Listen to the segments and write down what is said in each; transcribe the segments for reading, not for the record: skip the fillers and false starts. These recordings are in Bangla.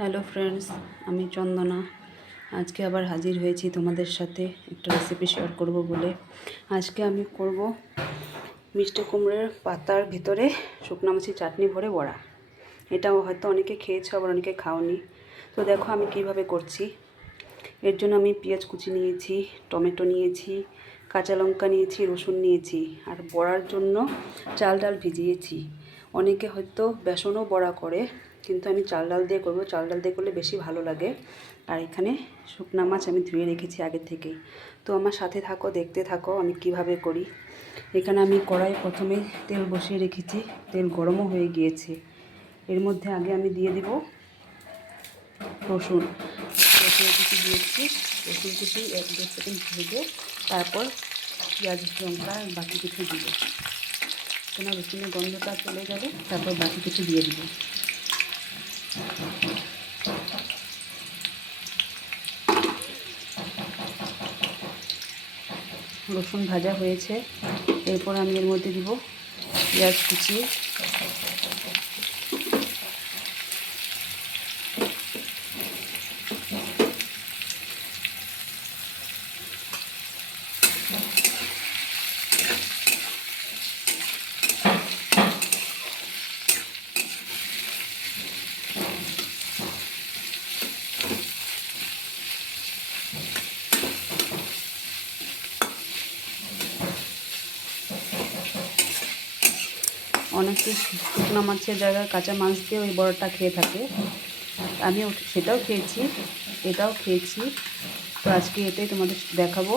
হ্যালো ফ্রেন্ডস, আমি চন্দনা। আজকে আবার হাজির হয়েছি তোমাদের সাথে একটা রেসিপি শেয়ার করব বলে। আজকে আমি করব মিষ্টি কুমড়োর পাতার ভিতরে শুকনো মাছের চাটনি ভরে বড়া। এটাও হয়তো অনেকে খেয়েছো, আবার অনেকে খাওনি। তো দেখো আমি কিভাবে করছি। এর জন্য আমি পেঁয়াজ কুচি নিয়েছি, টমেটো নিয়েছি, কাঁচা লঙ্কা নিয়েছি, রসুন নিয়েছি। আর বড়ার জন্য চাল ডাল ভিজিয়েছি। অনেকে হয়তো বেসনও বড়া করে, কিন্তু আমি চাল ডাল দিয়ে করবো। চাল ডাল দিয়ে করলে বেশি ভালো লাগে। আর এখানে শুকনা মাছ আমি ধুয়ে রেখেছি আগে থেকেই। তো আমার সাথে থাকো, দেখতে থাকো আমি কিভাবে করি। এখানে আমি কড়াই প্রথমে তেল বসিয়ে রেখেছি, তেল গরমও হয়ে গিয়েছে। এর মধ্যে আগে আমি দিয়ে দিব রসুন কুচি দিয়েছি। রসুন কুচি 1-2 সেকেন্ড ভেজে তারপর পেঁয়াজ লঙ্কা বাকি কিছু দিব। কেন রসুনের গন্ধটা চলে যাবে, তারপর বাকি কিছু দিয়ে দিব। রসুন ভাজা হয়েছে, এরপর আমি এর মধ্যে দিব পেঁয়াজ কুচি, অনেকে শুকনো মাছের জায়গায় কাঁচা মাছ দিয়ে ওই বড়াটা খেয়ে থাকে। আমিও সেটাও খেয়েছি, এটাও খেয়েছি। তো আজকে এটাই তোমাদের দেখাবো।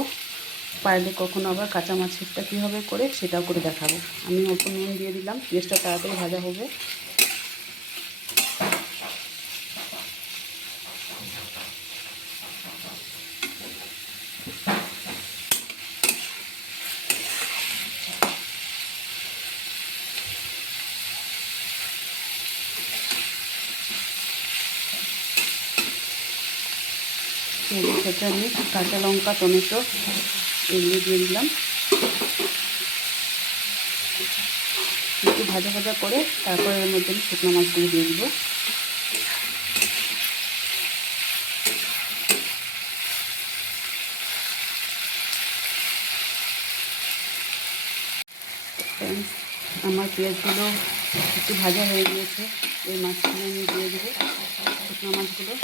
পারলে কখনো আবার কাঁচা মাছেরটা কীভাবে করে সেটাও করে দেখাবো। আমি অল্প নুন দিয়ে দিলাম, পেঁয়াজটা তাড়াতাড়ি ভাজা হবে। এর সাথে আমি কাঁচা লঙ্কা, টমেটো এগুলো দিয়ে দিলাম। একটু ভাজা ভাজা করে তারপর এর মধ্যে আমি শুকনো মাছগুলো দিয়ে দিব। আমার পেঁয়াজগুলো একটু ভাজা হয়ে গিয়েছে। এই মাছগুলো আমি দিয়ে দেবো, শুকনো মাছগুলো।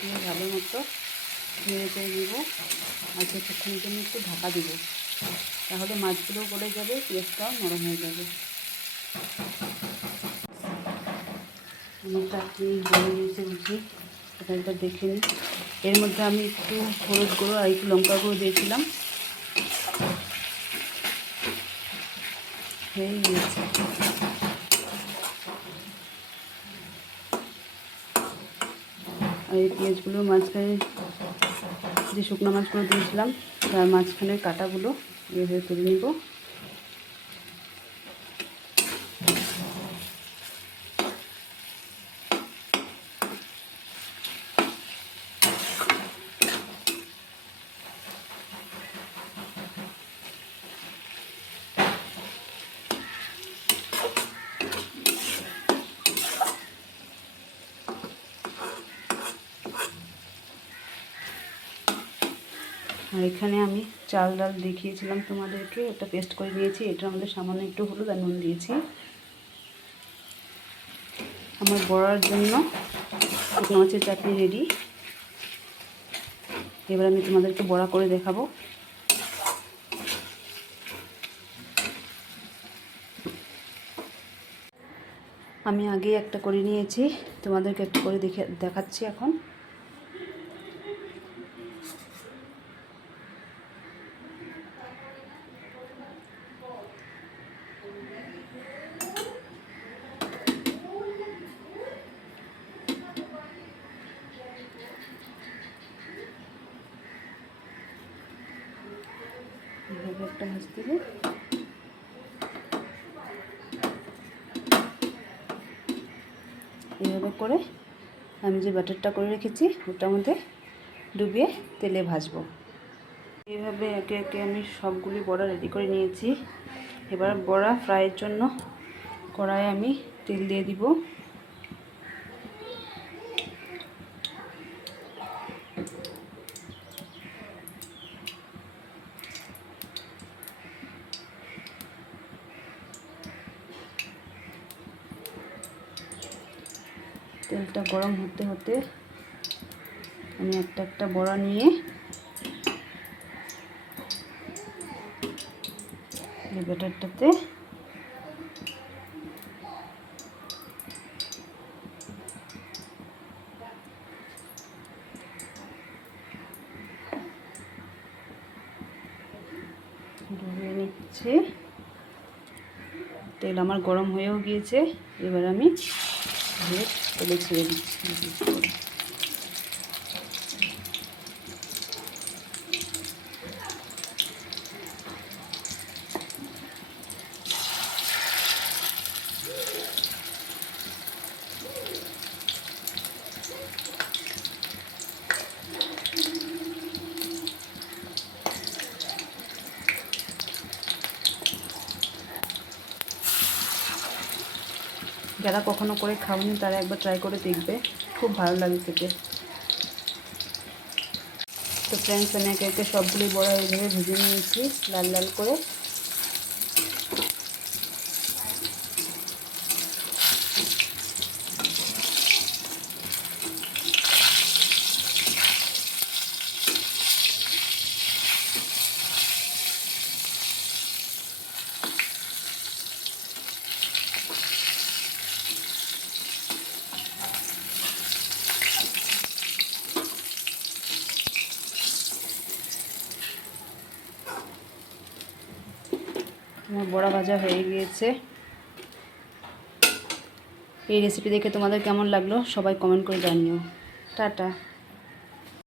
দিয়ে ভালো মতো নেড়ে চেড়ে দিব। আর কিছুক্ষণের জন্য একটু ঢাকা দিব, তাহলে মাছগুলো গলে যাবে, পেঁয়াজটাও নরম হয়ে যাবে। আমার চাটনি হয়ে গিয়েছে বুঝি, এটা দেখে নিই। এর মধ্যে আমি একটু হলুদ গুঁড়ো আর একটু লঙ্কা গুঁড়ো দিয়েছিলাম। হয়ে গিয়েছে। আর এই পেঁয়াজগুলোর মাঝখানে যে শুকনো মাছগুলো দিয়েছিলাম তার মাঝখানে কাঁটাগুলো এভাবে তুলে নিব। আর এখানে আমি চাল ডাল দেখিয়েছিলাম তোমাদেরকে, এটা পেস্ট করে নিয়েছি। এটার মধ্যে সামান্য একটু হলুদ আর নুন দিয়েছি। আমার বড়ার জন্য শুকনো মাছের চাটনি রেডি। এবার আমি তোমাদেরকে বড়া করে দেখাবো। আমি আগে একটা করে নিয়েছি, তোমাদেরকে একটা করে দেখাচ্ছি এখন। এভাবে একটা ভাজ দিলে এভাবে করে আমি যে ব্যাটারটা করে রেখেছি ওটার মধ্যে ডুবিয়ে তেলে ভাজবো। এইভাবে একে একে আমি সবগুলি বড়া রেডি করে নিয়েছি। এবার বড়া ফ্রাইয়ের জন্য কড়াইয়ে আমি তেল দিয়ে দিব। তেলটা গরম হতে হতে আমি একটা একটা বড়া নিয়ে এই ব্যাটারটাতে ডুবিয়ে নিচ্ছি। তেল আমার গরম হয়েও গিয়েছে। এবার আমি তেলে ছেড়ে দিচ্ছি। যারা কখনো করে খাওনি তারা একবার ট্রাই করে দেখবে, খুব ভালো লাগে খেতে। তো ফ্রেন্ডস, আমি একে একে সবগুলি বড়া এইভাবে ভেজে নিয়েছি লাল লাল করে। আমার বড়া ভাজা হয়ে গিয়েছে। এই রেসিপি দেখে তোমাদের কেমন লাগলো সবাই কমেন্ট করে জানিও। টাটা।